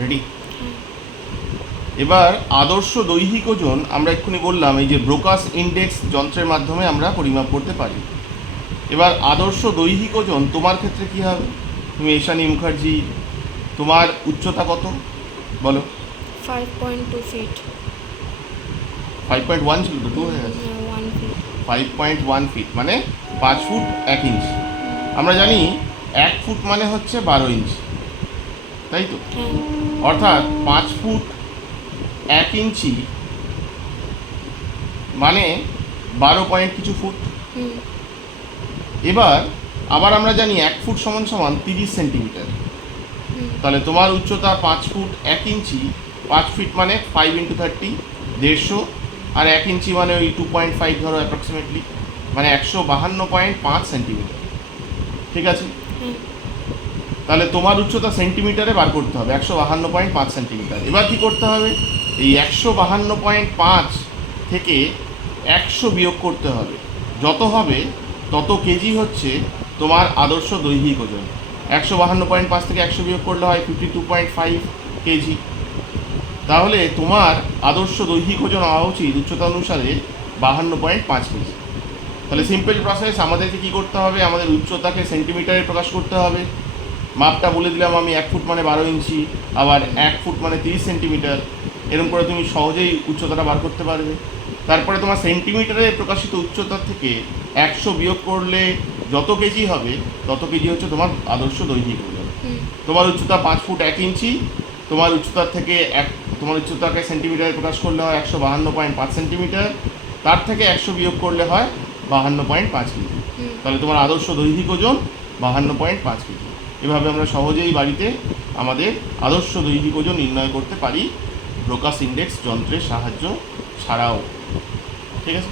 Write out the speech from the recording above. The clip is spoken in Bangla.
রেডি? এবার আদর্শ দৈহিক ওজন আমরা এক্ষুনি বললাম এই যে ব্রোকাস ইন্ডেক্স যন্ত্রের মাধ্যমে আমরা পরিমাপ করতে পারি। এবার আদর্শ দৈহিক ওজন তোমার ক্ষেত্রে কী হবে? তুমি ঈশানী মুখার্জি, তোমার উচ্চতা কত বলো? 5.2 ফিট। 5.1 ছিল তো, 2 হয়ে গেছে। 1 ফিট। 5.1 ফিট মানে 5 ফুট 1 ইঞ্চি। আমরা জানি 1 ফুট মানে হচ্ছে 12 ইঞ্চি, তাই তো? হ্যাঁ। অর্থাৎ 5 ফুট 1 ইঞ্চি মানে 12 পয়েন্ট কিছু ফুট। এবার আবার আমরা জানি 1 ফুট সমান সমান 30 সেন্টিমিটার। তাহলে তোমার উচ্চতা 5 ফুট 1 ইঞ্চি, 5 ফিট মানে 5 ইন্টু 30 150, আর 1 ইঞ্চি মানে ওই 2.5 ধরো অ্যাপ্রক্সিমেটলি, মানে 152.5 সেন্টিমিটার। ঠিক আছে? তাহলে তোমার উচ্চতা সেন্টিমিটারে বার করতে হবে 152.5 সেন্টিমিটার। এবার কী করতে হবে? এই 152.5 থেকে 100 বিয়োগ করতে হবে। যত হবে তত কেজি হচ্ছে তোমার আদর্শ দৈহিক ওজন। 152.5 থেকে 100 বিয়োগ করলে হয় 52.5 কেজি। তাহলে তোমার আদর্শ দৈহিক ওজন হওয়া উচিত উচ্চতা অনুসারে 52.5 কেজি। তাহলে সিম্পল প্রসেস, আমাদেরকে কী করতে হবে? আমাদের উচ্চতাকে সেন্টিমিটারে প্রকাশ করতে হবে। মাপটা বলে দিলাম আমি, 1 ফুট মানে 12 ইঞ্চি, আবার 1 ফুট মানে 30 সেন্টিমিটার। এরকম করে তুমি সহজেই উচ্চতাটা বার করতে পারবে। তারপরে তোমার সেন্টিমিটারে প্রকাশিত উচ্চতার থেকে 100 বিয়োগ করলে যত কেজি হবে তত কেজি হচ্ছে তোমার আদর্শ দৈহিক ওজন। তোমার উচ্চতা 5 ফুট 1 ইঞ্চি, তোমার উচ্চতার থেকে তোমার উচ্চতাকে সেন্টিমিটারে প্রকাশ করলে হয় 152.5 সেন্টিমিটার, তার থেকে 100 বিয়োগ করলে হয় 52.5 কেজি। তাহলে তোমার আদর্শ দৈহিক ওজন 52.5 কেজি। এভাবে আমরা সহজেই বাড়িতে আমাদের আদর্শ দৈহিক ওজন নির্ণয় করতে পারি ব্রোকাস ইন্ডেক্স যন্ত্রের সাহায্য ছাড়াও। ঠিক আছে?